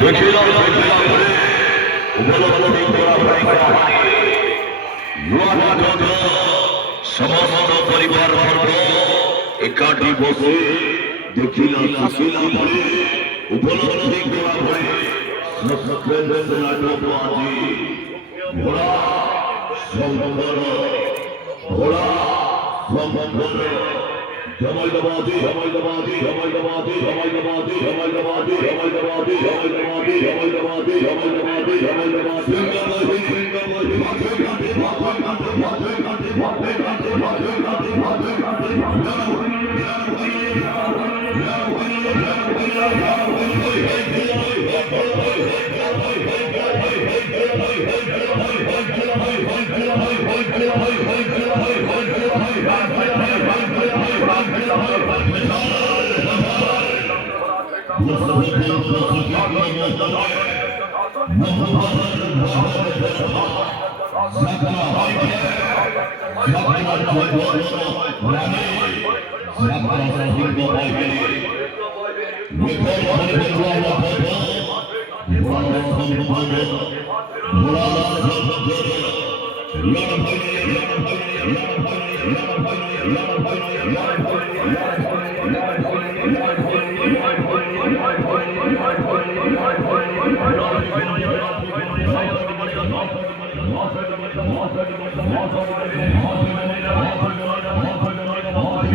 দেখিলাম দেখিলাম বলে উপলব্ধি করা হয় সমস্ত পরিবার বর্গ একাঠি বসে দেখিলাম দেখিলাম বলে উপলব্ধি করা হয় ঘোড়া সম্বন্ধ ঘোড়া সম্বন্ধ Jamalabadi, Jamalabadi, Jamalabadi, Jamalabadi, Jamalabadi, Jamalabadi, Jamalabadi, Jamalabadi, Jamalabadi, Jamalabadi,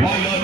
Why